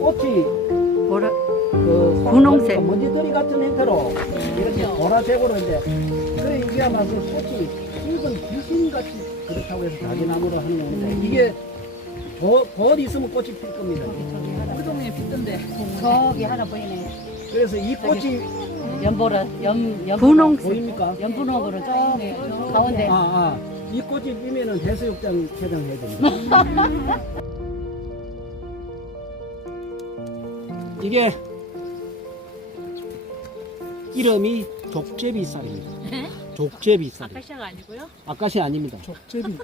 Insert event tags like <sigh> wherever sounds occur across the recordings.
꽃이 보라 그 분홍색. 먼지털이 같은 형태로 이렇게 보라색으로 이제 그래 이게 아마 그 꽃이 붉은 귀신같이 그렇다고 해서 자기나무로 하는 건데 이게 보, 보 있으면 꽃이 필 겁니다. 동네에 빗던데. 저기 하나 보이네. 그래서 이 꽃이 연보라, 연, 연, 분홍색 보입니까? 연분홍으로 저 가운데. 아, 아. 이 꽃이 피면은 해수욕장 개장해야 됩니다. <laughs> 이게 이름이 족제비쌀입니다. 족제비쌀. 아카시아가 아니고요? 아까시 아닙니다. 족제비.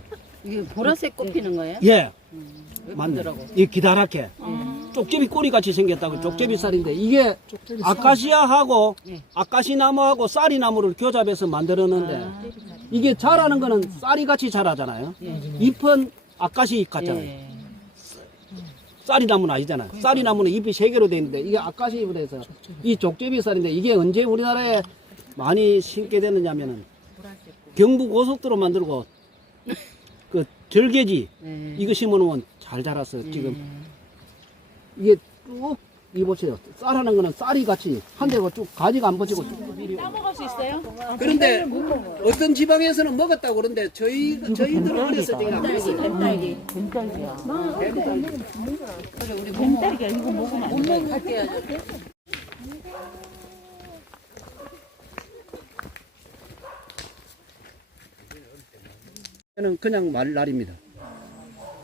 이게 보라색 꽃 피는 거예요? 예, 맞네. 예쁘더라고. 이 기다랗게. 쪽제비 꼬리 같이 생겼다고 쪽제비 쌀인데 이게 아카시아하고 예. 아카시 나무하고 쌀이 나무를 교잡해서 만들었는데 이게 자라는 거는 쌀이 같이 자라잖아요. 예. 잎은 아카시 같잖아요. 예. 쌀이 나무는 아니잖아요. 쌀이 나무는 잎이 세 개로 돼 있는데 이게 아카시 잎으로 해서 이 족제비 쌀인데 이게 언제 우리나라에 많이 심게 되느냐면은 경부 고속도로 만들고 <laughs> 그 절개지 예. 이거 심어놓으면 잘 자라서 지금 예. 이게 쭉 이보세요. 쌀하는 거는 쌀이 같이 한 대가 쭉 가지가 안 벗지고 쭉 따먹을 수 있어요? 그런데 어떤 지방에서는 먹었다고 그러는데 저희 저희들은 어렸을 때가 안 먹어요. 뱀딸기. 뱀딸기야. 그래, 우리 뱀딸기야. 이거 먹으면 안 돼. 못 먹게 는 그냥 말 날입니다.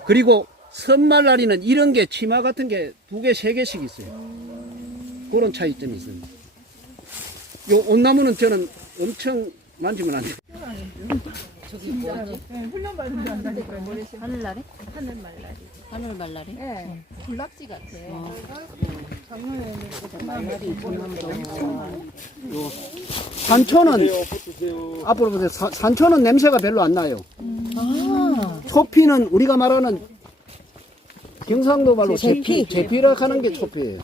그리고 선말날이는 이런 게 치마 같은 게 두 개, 세 개씩 있어요. 그런 차이점이 있습니다. 요 온나무는 저는 엄청 만지면 안 돼요. 하늘나리? 하늘 말라리. 하늘 말라리? 네. 군락지 같아. 요 산초는 앞으로 보세요. 사- 산초는 냄새가 별로 안 나요. 초피는 우리가 말하는 경상도 말로 제피, 제피라 하는 게 초피예요.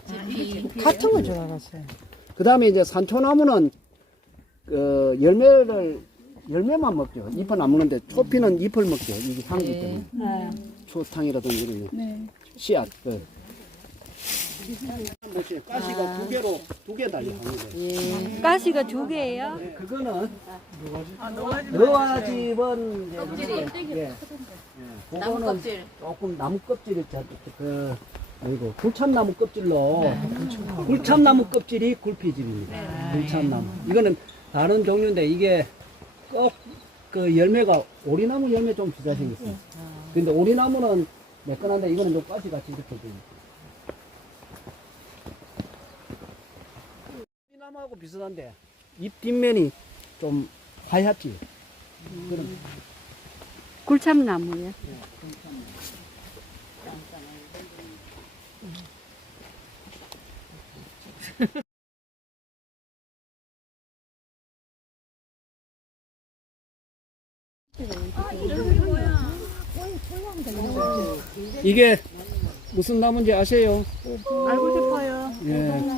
같은 거줄 알았어요. 그 다음에 이제 산초나무는 그 열매를 열매만 먹죠. 잎은 안 먹는데 초피는 잎을 먹죠. 이게 향기 때문에. 초탕이라든지 이런 거. 씨앗. 그. 보세요. 가시가 두 개로 두 개 달려 하는데. 가시가 두 개예요? 그거는 너와집은 껍질이 예. 예. 나무 그거는 껍질. 조금 나무 껍질을 자- 그 아이고 굴참나무 껍질로 굴참나무 껍질이 굴피집입니다. 굴참나무 이거는 다른 종류인데 이게 꼭 그 열매가 오리나무 열매 좀 비슷하게 생겼어요. 근데 오리나무는 매끈한데 이거는 좀 가시 같이 이렇게 됩니다. 오리나무하고 비슷한데 잎 뒷면이 좀 하얗지. 그런 굴참나무예요. <laughs> 이게 무슨 나무인지 아세요? 알고 싶어요. 예.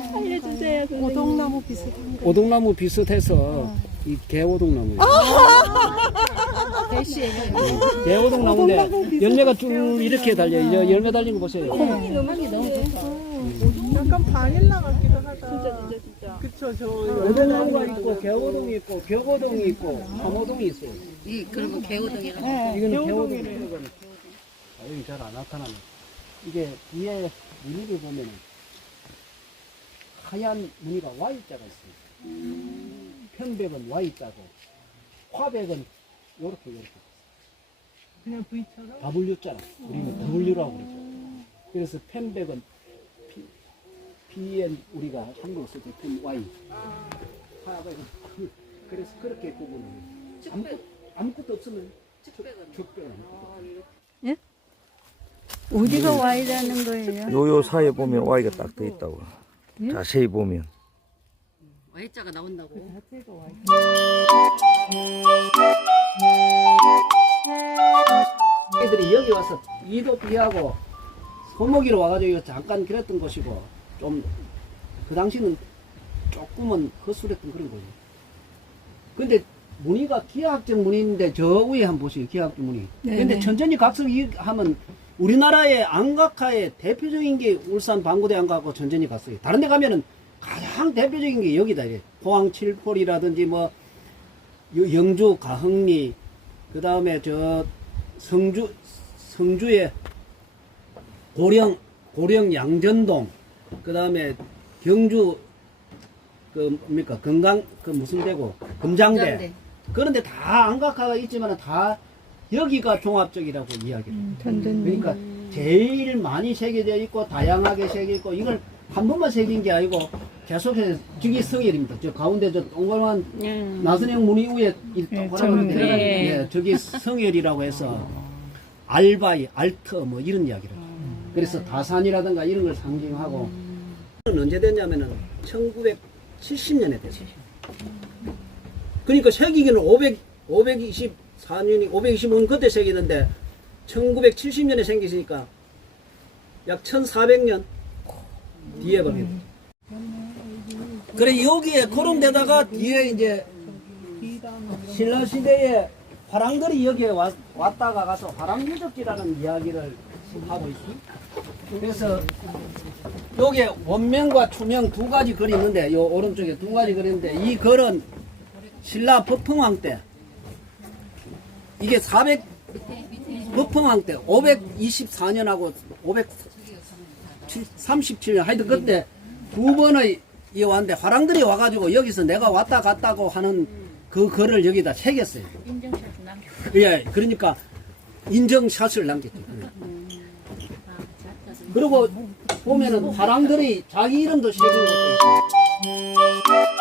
오동나무 비슷한 거. 오동나무 비슷해서 이 개오동나무예요. 개오동나무인데 열매가 쭉 이렇게 달려. 요 열매 달린 거 보세요. 약간 바닐라 같기도 하다. 진짜 진짜 진짜. 그쵸 저. 오동나무가 있고 개오동이 있고 벽오동이 있고 삼오동이 있어요. 이, 그러면 개우등이랑. 이거는 개오동이에요. 아, 여기 잘 안 나타나네. 이게 뒤에 무늬를 보면은 하얀 무늬가 Y자가 있어요. 편백은 Y자고 화백은 요렇게 요렇게 그냥 V처럼. W자라 우리는 W라고 그러죠. 그래서 편백은 P, PN 우리가 한국어 쓸때 편 Y 화백은 그- 그래서 그렇게 구분해요. 아무것도, 아무것도 없으면 측백은 어디가 와이라는 거예요? 요 요 사이에 보면 Y가 딱 돼 있다고. 자세히 보면. Y자가 나온다고. 애들이 여기 와서 이도 피하고 소목이로 와가지고 잠깐 그랬던 곳이고 좀 그 당시는 조금은 허술했던 그런 거예요. 근데 무늬가 기하학적 무늬인데 저 위에 한번 보세요. 기하학적 무늬. 근데 천천히 각성이 하면 우리나라의 안각화의 대표적인 게 울산 방구대 안각하고 천천히 각성이. 다른 데 가면은 가장 대표적인 게 여기다. 이게 포항 칠폴이라든지 뭐 여- 영주 가흥리 그 다음에 저 성주 성주의 고령 고령 양전동 그 다음에 경주 그 뭡니까 건강 그 무슨 대고 금장대 그런데 다 안각화가 있지만 다 여기가 종합적이라고 이야기를 해요. 그러니까 제일 많이 새겨져 있고 다양하게 새겨 있고 이걸 한 번만 새긴 게 아니고 계속해서 저기 성열입니다. 저 가운데 저 동그란 나선형 무늬 위에 이 동그란 데 네. 예, 저기 성열이라고 해서 알바이, 알터 뭐 이런 이야기를 해요. 그래서 다산이라든가 이런 걸 상징하고 언제 됐냐면은 1970년에 됐어요. 그러니까 새기기는 500, 524년이 525년 그때 새기는데 1970년에 생기시니까 약 1400년 뒤에 돼. 그래 여기에 거름되다가 뒤에 이제 신라 시대에 화랑들이 여기에 왔, 왔다가 가서 화랑 유적지라는 이야기를 하고 있습니다. 그래서 요게 원명과 투명 두 가지 글이 있는데 요 오른쪽에 두 가지 글이 있는데 이 글은 신라 법흥왕 때 이게 400 법흥왕 때 524년하고 537년 하여튼 그때 두 번의 이 왔는데 화랑들이 와가지고 여기서 내가 왔다 갔다고 하는 그 글을 여기다 새겼어요. 예, 그러니까 인정샷을 남겼죠. 그리고 보면은 화랑들이 자기 이름도 새긴 것도 있어요.